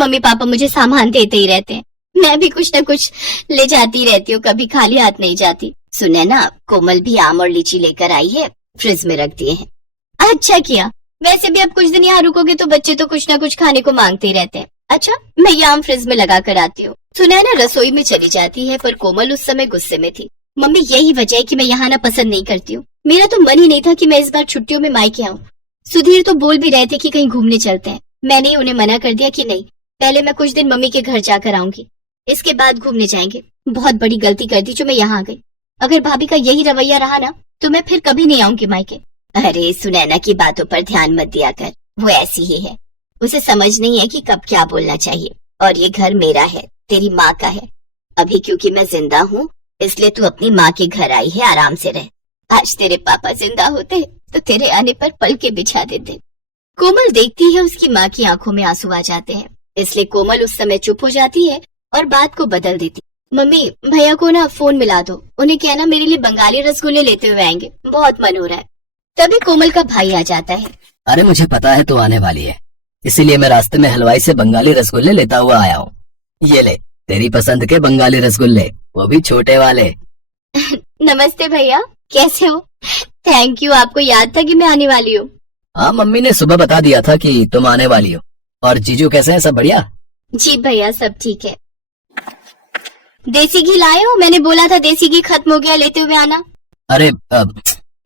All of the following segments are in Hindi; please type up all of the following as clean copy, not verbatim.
मम्मी पापा मुझे सामान देते ही रहते हैं, मैं भी कुछ न कुछ ले जाती रहती हूँ, कभी खाली हाथ नहीं जाती। सुनैना, कोमल भी आम और लीची लेकर आई है, फ्रिज में रख दिए हैं। अच्छा किया, वैसे भी अब कुछ दिन यहाँ रुकोगे तो बच्चे तो कुछ ना कुछ खाने को मांगते ही रहते हैं। अच्छा, मैं ये आम फ्रिज में लगा कर आती हूँ। सुनैना रसोई में चली जाती है, पर कोमल उस समय गुस्से में थी। मम्मी, यही वजह है कि मैं यहाँ आना पसंद नहीं करती हूँ। मेरा तो मन ही नहीं था कि मैं इस बार छुट्टियों में मायके आऊँ। सुधीर तो बोल भी रहे थे कि कहीं घूमने चलते हैं। मैंने ही उन्हें मना कर दिया कि नहीं, पहले मैं कुछ दिन मम्मी के घर जाकर आऊंगी, इसके बाद घूमने जाएंगे। बहुत बड़ी गलती कर दी जो मैं यहाँ आ गई। अगर भाभी का यही रवैया रहा ना तो मैं फिर कभी नहीं आऊंगी मायके। अरे सुनैना की बातों पर ध्यान मत दिया कर, वो ऐसी ही है। उसे समझ नहीं है कि कब क्या बोलना चाहिए। और ये घर मेरा है, तेरी माँ का है। अभी क्योंकि मैं जिंदा हूँ इसलिए तू अपनी माँ के घर आई है, आराम से रह। आज तेरे पापा जिंदा होते तो तेरे आने पर पलके बिछा देते। कोमल देखती है उसकी माँ की आंखों में आंसू आ जाते हैं, इसलिए कोमल उस समय चुप हो जाती है और बात को बदल देती। मम्मी, भैया को ना फोन मिला दो, उन्हें कहना मेरे लिए बंगाली रसगुल्ले लेते हुए आएंगे, बहुत मन हो रहा है। तभी कोमल का भाई आ जाता है। अरे मुझे पता है तू आने वाली है, इसीलिए मैं रास्ते में हलवाई से बंगाली रसगुल्ले लेता हुआ आया हूँ। ये ले, तेरी पसंद के बंगाली रसगुल्ले, वो भी छोटे वाले। नमस्ते भैया, कैसे हो? थैंक यू, आपको याद था कि मैं आने वाली हूँ। हाँ, मम्मी ने सुबह बता दिया था कि तुम आने वाली हो। और जीजू कैसे हैं, सब बढ़िया? जी भैया, सब ठीक है। देसी घी लाए हो? मैंने बोला था देसी घी खत्म हो गया, लेते हुए आना। अरे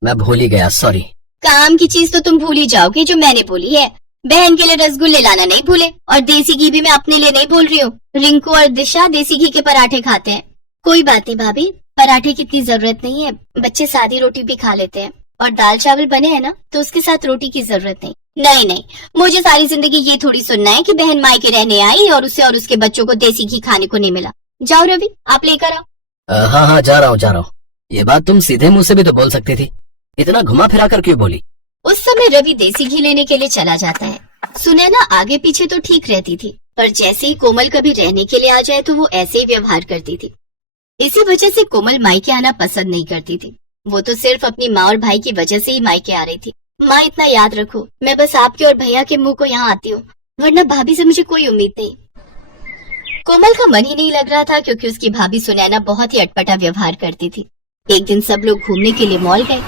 मैं भूल ही गया, सॉरी। काम की चीज तो तुम भूल ही जाओगे जो मैंने बोली है। बहन के लिए रसगुल्ले लाना नहीं भूले, और देसी घी भी मैं अपने लिए नहीं बोल रही हूँ। रिंकू और दिशा देसी घी के पराठे खाते हैं। कोई बात नहीं भाभी, पराठे की इतनी जरूरत नहीं है, बच्चे सादी रोटी भी खा लेते हैं। और दाल चावल बने हैं ना तो उसके साथ रोटी की जरूरत नहीं। नहीं नहीं, मुझे सारी जिंदगी ये थोड़ी सुनना है कि बहन मायके रहने आई और उसे और उसके बच्चों को देसी घी खाने को नहीं मिला। जाओ रवि, आप लेकर आओ। हाँ, जा रहा हूँ। ये बात तुम सीधे मुंह से भी तो बोल सकती थी, इतना घुमा फिरा कर क्यों बोली? उस समय रवि देसी घी लेने के लिए चला जाता है। सुनैना आगे पीछे तो ठीक रहती थी, पर जैसे ही कोमल कभी रहने के लिए आ जाए तो वो ऐसे ही व्यवहार करती थी। इसी वजह से कोमल मायके आना पसंद नहीं करती थी। वो तो सिर्फ अपनी माँ और भाई की वजह से ही मायके आ रही थी। माँ, इतना याद रखो, मैं बस आपके और भैया के मुंह को यहाँ आती हूँ, वरना भाभी से मुझे कोई उम्मीद नहीं। कोमल का मन ही नहीं लग रहा था क्योंकि उसकी भाभी सुनैना बहुत ही अटपटा व्यवहार करती थी। एक दिन सब लोग घूमने के लिए मॉल गए।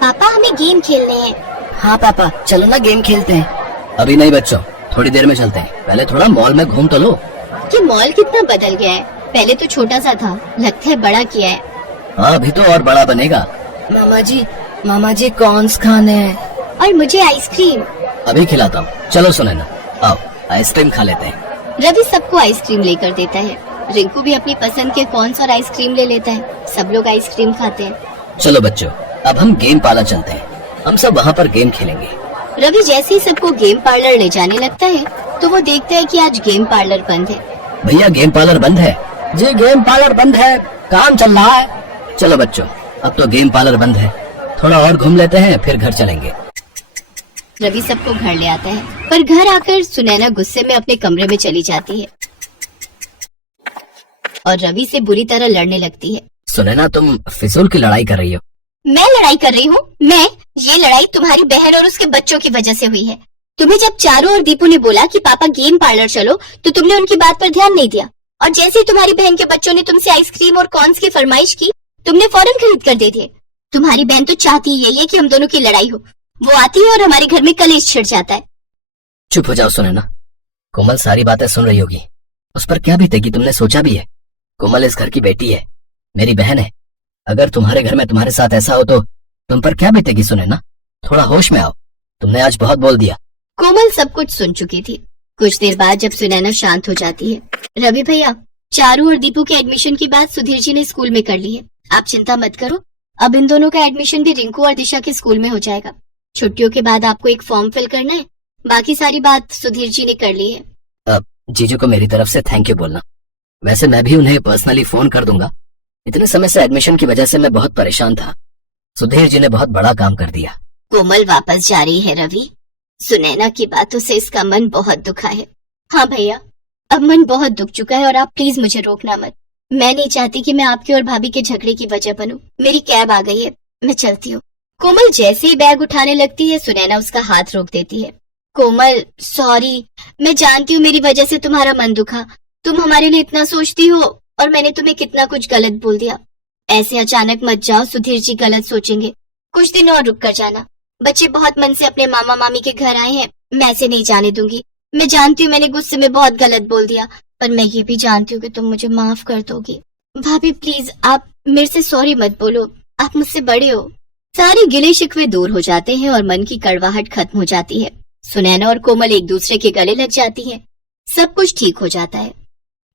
पापा, हमें गेम खेलने हैं। हाँ पापा, चलो ना गेम खेलते हैं। अभी नहीं बच्चों, थोड़ी देर में चलते हैं, पहले थोड़ा मॉल में घूम तो लो। ये मॉल कितना बदल गया है, पहले तो छोटा सा था, लगता है बड़ा किया है। हाँ, अभी तो और बड़ा बनेगा। मामा जी कॉर्न्स खाने हैं। और मुझे आइसक्रीम। अभी खिलाता हूँ, चलो सुनैना, आओ आइसक्रीम खा लेते हैं। रवि सबको आइसक्रीम लेकर देता है। रिंकू भी अपनी पसंद के कॉर्न्स और आइसक्रीम ले लेता है। सब लोग आइसक्रीम खाते हैं। चलो बच्चों, अब हम गेम पार्लर चलते हैं, हम सब वहाँ पर गेम खेलेंगे। रवि जैसे ही सबको गेम पार्लर ले जाने लगता है तो वो देखता है कि आज गेम पार्लर बंद है। भैया, गेम पार्लर बंद है। जी, गेम पार्लर बंद है, काम चल रहा है। चलो बच्चों, अब तो गेम पार्लर बंद है, थोड़ा और घूम लेते हैं, फिर घर चलेंगे। रवि सबको घर ले आता है, पर घर आकर सुनैना गुस्से में अपने कमरे में चली जाती है और रवि से बुरी तरह लड़ने लगती है। सुनैना, तुम फिजूल की लड़ाई कर रही हो। मैं लड़ाई कर रही हूँ? ये लड़ाई तुम्हारी बहन और उसके बच्चों की वजह से हुई है। तुम्हें जब चारू और दीपू ने बोला कि पापा गेम पार्लर चलो तो तुमने उनकी बात पर ध्यान नहीं दिया, और जैसे ही तुम्हारी बहन के बच्चों ने तुमसे आइसक्रीम और कॉर्न्स की फरमाइश की तुमने फौरन खरीद कर दे दिए। तुम्हारी बहन तो चाहती यही है कि हम दोनों की लड़ाई हो। वो आती है और हमारे घर में कलेश छिड़ जाता है। चुप हो जाओ सुनैना, कोमल सारी बातें सुन रही होगी, उस पर क्या बीतेगी तुमने सोचा भी है? कोमल इस घर की बेटी है, मेरी बहन है। अगर तुम्हारे घर में तुम्हारे साथ ऐसा हो तो तुम पर क्या बीतेगी सुनैना? थोड़ा होश में आओ, तुमने आज बहुत बोल दिया। कोमल सब कुछ सुन चुकी थी। कुछ देर बाद जब सुनैना शांत हो जाती है, रवि भैया, चारू और दीपू के एडमिशन की बात सुधीर जी ने स्कूल में कर ली है, आप चिंता मत करो। अब इन दोनों का एडमिशन भी रिंकू और दिशा के स्कूल में हो जाएगा। छुट्टियों के बाद आपको एक फॉर्म फिल करना है, बाकी सारी बात सुधीर जी ने कर ली है। जीजू को मेरी तरफ से थैंक यू बोलना। वैसे मैं भी उन्हें पर्सनली फोन कर दूंगा। इतने समय से एडमिशन की वजह से मैं बहुत परेशान था, सुधीर जी ने बहुत बड़ा काम कर दिया। कोमल वापस जा रही है रवि, सुनैना की बातों से इसका मन बहुत दुखा है। हाँ भैया, अब मन बहुत दुख चुका है और आप प्लीज मुझे रोकना मत। मैं नहीं चाहती कि मैं आपके और भाभी के झगड़े की वजह बनूं। मेरी कैब आ गई है, मैं चलती हूँ। कोमल जैसे ही बैग उठाने लगती है सुनैना उसका हाथ रोक देती है। कोमल सॉरी, मैं जानती हूँ मेरी वजह से तुम्हारा मन दुखा। तुम हमारे लिए इतना सोचती हो और मैंने तुम्हें कितना कुछ गलत बोल दिया। ऐसे अचानक मत जाओ, सुधीर जी गलत सोचेंगे। कुछ दिन और रुक कर जाना। बच्चे बहुत मन से अपने मामा मामी के घर आए हैं, मैं ऐसे नहीं जाने दूंगी। मैं जानती हूँ मैंने गुस्से में बहुत गलत बोल दिया, पर मैं ये भी जानती हूँ कि तुम मुझे माफ कर दोगी। भाभी प्लीज आप मेरे से सॉरी मत बोलो, आप मुझसे बड़े हो। सारे गिले शिकवे दूर हो जाते हैं और मन की कड़वाहट खत्म हो जाती है। सुनैना और कोमल एक दूसरे के गले लग जाती हैं। सब कुछ ठीक हो जाता है।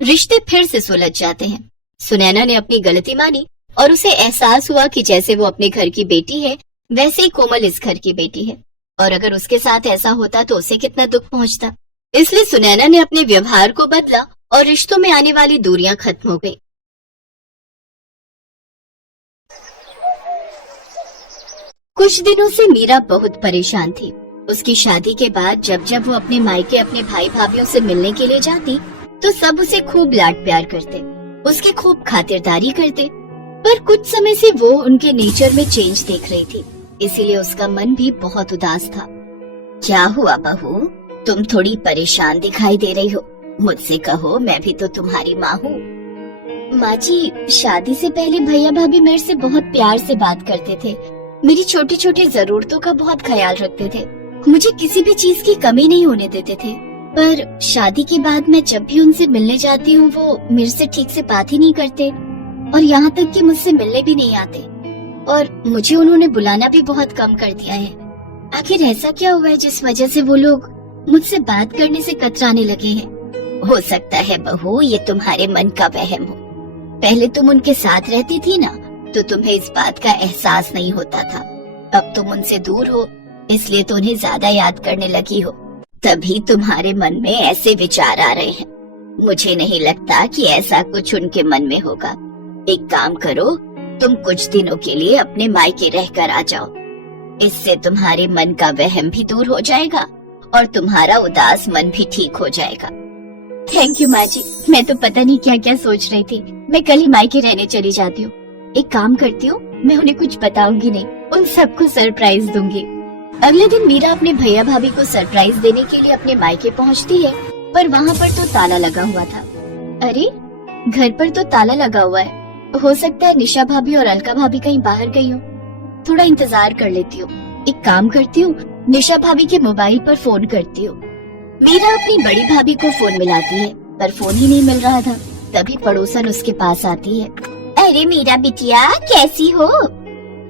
रिश्ते फिर से सुलझ जाते हैं। सुनैना ने अपनी गलती मानी और उसे एहसास हुआ कि जैसे वो अपने घर की बेटी है, वैसे ही कोमल इस घर की बेटी है, और अगर उसके साथ ऐसा होता तो उसे कितना दुख पहुंचता। इसलिए सुनैना ने अपने व्यवहार को बदला और रिश्तों में आने वाली दूरियां खत्म हो गई। कुछ दिनों से मीरा बहुत परेशान थी। उसकी शादी के बाद जब जब वो अपने मायके अपने भाई भाभीयों से मिलने के लिए जाती तो सब उसे खूब लाड प्यार करते, उसकी खूब खातिरदारी करते। पर कुछ समय से वो उनके नेचर में चेंज देख रही थी, इसीलिए उसका मन भी बहुत उदास था। क्या हुआ बहू, तुम थोड़ी परेशान दिखाई दे रही हो? मुझसे कहो, मैं भी तो तुम्हारी माँ हूँ। माँ जी, शादी से पहले भैया भाभी मेरे से बहुत प्यार से बात करते थे, मेरी छोटी छोटी जरूरतों का बहुत ख्याल रखते थे, मुझे किसी भी चीज की कमी नहीं होने देते थे। पर शादी के बाद मैं जब भी उनसे मिलने जाती हूँ वो मेरे से ठीक से बात ही नहीं करते और यहाँ तक कि मुझसे मिलने भी नहीं आते, और मुझे उन्होंने बुलाना भी बहुत कम कर दिया है। आखिर ऐसा क्या हुआ है जिस वजह से वो लोग मुझसे बात करने से कतराने लगे हैं? हो सकता है बहू ये तुम्हारे मन का वहम हो। पहले तुम उनके साथ रहती थी ना, तो तुम्हें इस बात का एहसास नहीं होता था। अब तुम उनसे दूर हो, इसलिए तो उन्हें ज्यादा याद करने लगी हो, तभी तुम्हारे मन में ऐसे विचार आ रहे हैं। मुझे नहीं लगता कि ऐसा कुछ उनके मन में होगा। एक काम करो, तुम कुछ दिनों के लिए अपने मायके रहकर आ जाओ, इससे तुम्हारे मन का वहम भी दूर हो जाएगा और तुम्हारा उदास मन भी ठीक हो जाएगा। थैंक यू माँ जी, मैं तो पता नहीं क्या क्या सोच रही थी। मैं कल ही मायके रहने चली जाती हूँ। एक काम करती हूँ, मैं उन्हें कुछ बताऊंगी नहीं, उन सबको सरप्राइज दूंगी। अगले दिन मीरा अपने भैया भाभी को सरप्राइज देने के लिए अपने मायके पहुँचती है, पर वहाँ पर तो ताला लगा हुआ था। अरे, घर पर तो ताला लगा हुआ है, हो सकता है निशा भाभी और अलका भाभी कहीं बाहर गई हो। थोड़ा इंतजार कर लेती हूँ। एक काम करती हूँ, निशा भाभी के मोबाइल पर फोन करती हूँ। मीरा अपनी बड़ी भाभी को फोन मिलाती है, पर फोन ही नहीं मिल रहा था। तभी पड़ोसन उसके पास आती है। अरे मीरा बिटिया, कैसी हो?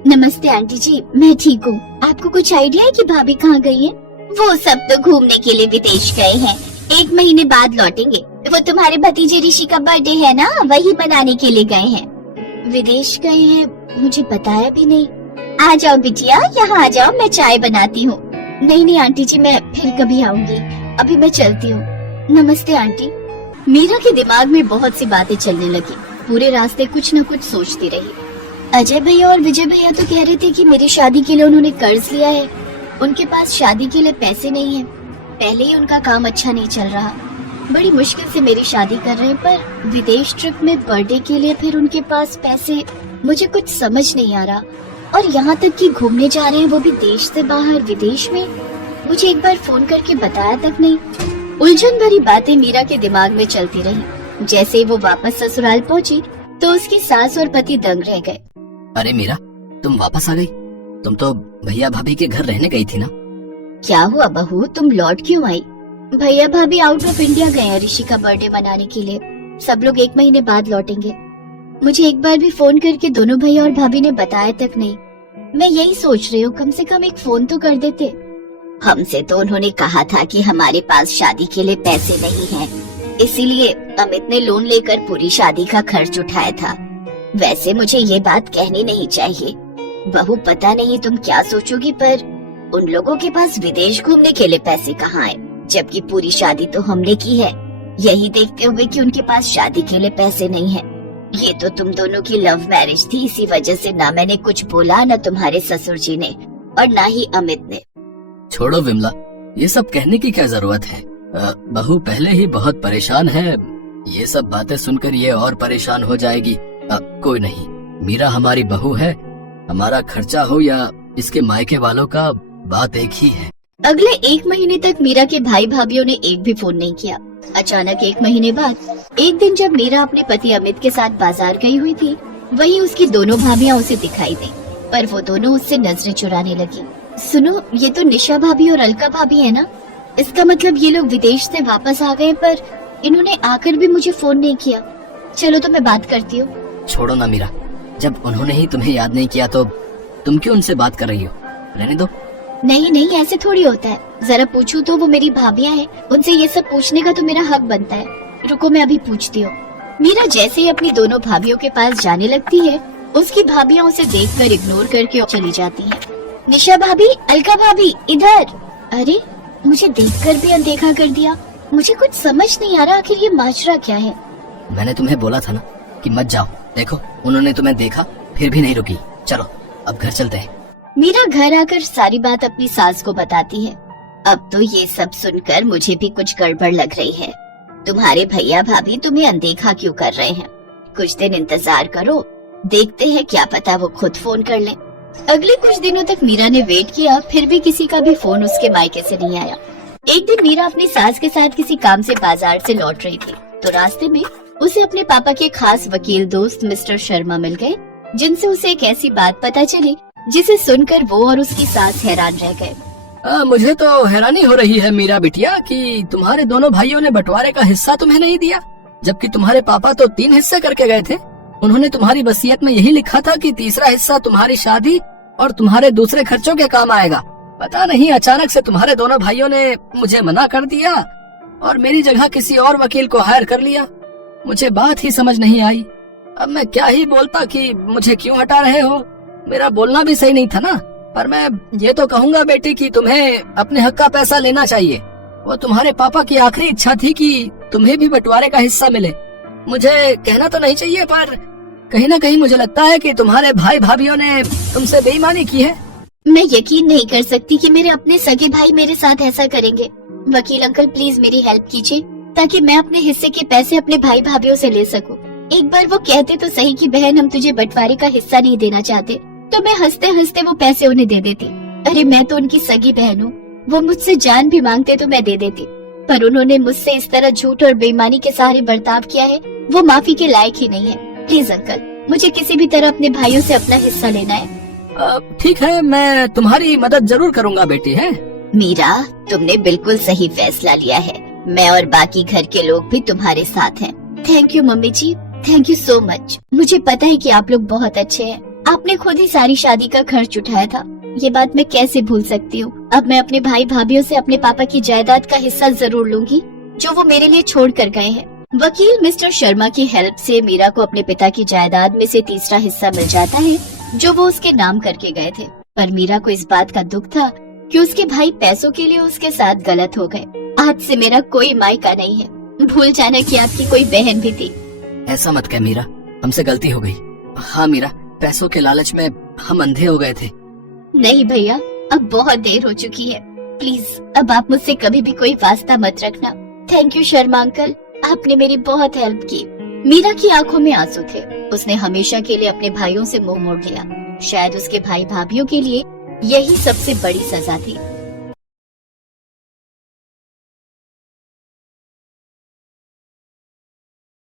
नमस्ते आंटी जी, मैं ठीक हूँ। आपको कुछ आइडिया है कि भाभी कहाँ गई है? वो सब तो घूमने के लिए विदेश गए हैं, 1 महीने बाद लौटेंगे। वो तुम्हारे भतीजे ऋषि का बर्थडे है ना, वही मनाने के लिए गए हैं। विदेश गए हैं? मुझे बताया भी नहीं। आ जाओ बिटिया, यहाँ आ जाओ, मैं चाय बनाती हूँ। नहीं आंटी जी, मैं फिर कभी आऊंगी, अभी मैं चलती हूँ। नमस्ते आंटी। मीरा के दिमाग में बहुत सी बातें चलने लगी। पूरे रास्ते कुछ न कुछ सोचती रही। अजय भैया और विजय भैया तो कह रहे थे कि मेरी शादी के लिए उन्होंने कर्ज लिया है, उनके पास शादी के लिए पैसे नहीं है। पहले ही उनका काम अच्छा नहीं चल रहा, बड़ी मुश्किल से मेरी शादी कर रहे हैं, पर विदेश ट्रिप में बर्थडे के लिए फिर उनके पास पैसे, मुझे कुछ समझ नहीं आ रहा। और यहाँ तक कि घूमने जा रहे हैं, वो भी देश से बाहर, विदेश में। मुझे एक बार फोन करके बताया तक नहीं। उलझन भरी बातें मीरा के दिमाग में चलती रही। जैसे ही वो वापस ससुराल पहुंची तो उसकी सास और पति दंग रह गए। अरे मीरा, तुम वापस आ गई? तुम तो भैया भाभी के घर रहने गई थी ना? क्या हुआ बहू, तुम लौट क्यों आई? भैया भाभी आउट ऑफ इंडिया गए हैं ऋषि का बर्थडे मनाने के लिए। सब लोग 1 महीने बाद लौटेंगे। मुझे एक बार भी फोन करके दोनों भैया और भाभी ने बताया तक नहीं। मैं यही सोच रही हूँ, कम से कम एक फोन तो कर देते। हमसे तो उन्होंने कहा था कि हमारे पास शादी के लिए पैसे नहीं हैं, इसीलिए अमित ने लोन लेकर पूरी शादी का खर्च उठाया था। वैसे मुझे ये बात कहनी नहीं चाहिए बहू, पता नहीं तुम क्या सोचोगी, पर उन लोगों के पास विदेश घूमने के लिए पैसे कहाँ आए, जबकि पूरी शादी तो हमने की है। यही देखते हुए कि उनके पास शादी के लिए पैसे नहीं है। ये तो तुम दोनों की लव मैरिज थी, इसी वजह से ना मैंने कुछ बोला, न तुम्हारे ससुर जी ने और ना ही अमित ने। छोड़ो विमला, ये सब कहने की क्या जरूरत है? बहू पहले ही बहुत परेशान है, ये सब बातें सुनकर ये और परेशान हो जाएगी। कोई नहीं, मीरा हमारी बहू है, हमारा खर्चा हो या इसके मायके वालों का, बात एक ही है। अगले 1 महीने तक मीरा के भाई भाभीियों ने एक भी फोन नहीं किया। अचानक 1 महीने बाद एक दिन जब मीरा अपने पति अमित के साथ बाजार गई हुई थी, वहीं उसकी दोनों भाभियां उसे दिखाई दी, पर वो दोनों उससे नजरें चुराने लगी। सुनो, ये तो निशा भाभी और अलका भाभी है ना? इसका मतलब ये लोग विदेश से वापस आ गए, पर इन्होंने आकर भी मुझे फोन नहीं किया। चलो तो मैं बात करती हूँ। छोड़ो ना मीरा, जब उन्होंने ही तुम्हें याद नहीं किया तो तुम क्यों उनसे बात कर रही हो? रहने दो। नहीं नहीं, ऐसे थोड़ी होता है। जरा पूछूं तो वो मेरी भाभियां हैं, उनसे ये सब पूछने का तो मेरा हक बनता है। रुको मैं अभी पूछती हूँ। मीरा जैसे ही अपनी दोनों भाभियों के पास जाने लगती है, उसकी भाभियां उसे देखकर इग्नोर करके चली जाती हैं। निशा भाभी, अलका भाभी, इधर। अरे, मुझे देखकर भी अनदेखा कर दिया। मुझे कुछ समझ नहीं आ रहा आखिर ये माजरा क्या है। मैंने तुम्हें बोला था ना कि मत जाओ। देखो, उन्होंने तुम्हें देखा फिर भी नहीं रुकी। चलो अब घर चलते हैं। मीरा घर आकर सारी बात अपनी सास को बताती है। अब तो ये सब सुनकर मुझे भी कुछ गड़बड़ लग रही है। तुम्हारे भैया भाभी तुम्हें अनदेखा क्यों कर रहे हैं? कुछ दिन इंतजार करो, देखते हैं, क्या पता वो खुद फोन कर ले। अगले कुछ दिनों तक मीरा ने वेट किया, फिर भी किसी का भी फोन उसके मायके से नहीं आया। एक दिन मीरा अपनी सास के साथ किसी काम से बाजार से लौट रही थी, तो रास्ते में उसे अपने पापा के खास वकील दोस्त मिस्टर शर्मा मिल गए, जिनसे उसे एक ऐसी बात पता चली जिसे सुनकर वो और उसकी सास हैरान रह गए। मुझे तो हैरानी हो रही है मीरा बिटिया कि तुम्हारे दोनों भाइयों ने बंटवारे का हिस्सा तुम्हें नहीं दिया, जबकि तुम्हारे पापा तो 3 हिस्से करके गए थे। उन्होंने तुम्हारी वसीयत में यही लिखा था कि तीसरा हिस्सा तुम्हारी शादी और तुम्हारे दूसरे खर्चों के काम आएगा। पता नहीं अचानक से तुम्हारे दोनों भाइयों ने मुझे मना कर दिया और मेरी जगह किसी और वकील को हायर कर लिया। मुझे बात ही समझ नहीं आई। अब मैं क्या ही बोलता कि मुझे क्यों हटा रहे हो। मेरा बोलना भी सही नहीं था ना, पर मैं ये तो कहूँगा बेटी कि तुम्हें अपने हक का पैसा लेना चाहिए। वो तुम्हारे पापा की आखिरी इच्छा थी कि तुम्हें भी बंटवारे का हिस्सा मिले। मुझे कहना तो नहीं चाहिए, पर कहीं ना कहीं मुझे लगता है कि तुम्हारे भाई भाभीियों ने तुमसे बेईमानी की है। मैं यकीन नहीं कर सकती कि मेरे अपने सगे भाई मेरे साथ ऐसा करेंगे। वकील अंकल, प्लीज मेरी हेल्प कीजिए ताकि मैं अपने हिस्से के पैसे अपने भाई भाभीियों से ले सकूं। एक बार वो कहते तो सही कि बहन, हम तुझे बंटवारे का हिस्सा नहीं देना चाहते, तो मैं हंसते हंसते वो पैसे उन्हें दे देती। अरे मैं तो उनकी सगी बहन हूँ, वो मुझसे जान भी मांगते तो मैं दे देती, पर उन्होंने मुझसे इस तरह झूठ और बेईमानी के सहारे बर्ताव किया है, वो माफी के लायक ही नहीं है। प्लीज अंकल, मुझे किसी भी तरह अपने भाइयों से अपना हिस्सा लेना है। ठीक है, मैं तुम्हारी मदद जरूर करूँगा बेटी। है मीरा, तुमने बिल्कुल सही फैसला लिया है। मैं और बाकी घर के लोग भी तुम्हारे साथ हैं। Thank you mummy ji, thank you so much. मुझे पता है कि आप लोग बहुत अच्छे हैं। आपने खुद ही सारी शादी का खर्च उठाया था, ये बात मैं कैसे भूल सकती हूँ। अब मैं अपने भाई भाभीियों से अपने पापा की जायदाद का हिस्सा जरूर लूंगी जो वो मेरे लिए छोड़ कर गए हैं। वकील मिस्टर शर्मा की हेल्प से मीरा को अपने पिता की जायदाद में से तीसरा हिस्सा मिल जाता है जो वो उसके नाम करके गए थे। पर मीरा को इस बात का दुख था कि उसके भाई पैसों के लिए उसके साथ गलत हो गए। आज से मेरा कोई मायका नहीं है। भूल जाना कि आपकी कोई बहन भी थी। ऐसा मत कह मीरा, हमसे गलती हो गई। हाँ मीरा, पैसों के लालच में हम अंधे हो गए थे। नहीं भैया, अब बहुत देर हो चुकी है। प्लीज अब आप मुझसे कभी भी कोई वास्ता मत रखना। थैंक यू शर्मा अंकल, आपने मेरी बहुत हेल्प की। मीरा की आंखों में आंसू थे। उसने हमेशा के लिए अपने भाइयों से मुंह मोड़ लिया। शायद उसके भाई भाभीियों के लिए यही सबसे बड़ी सजा थी।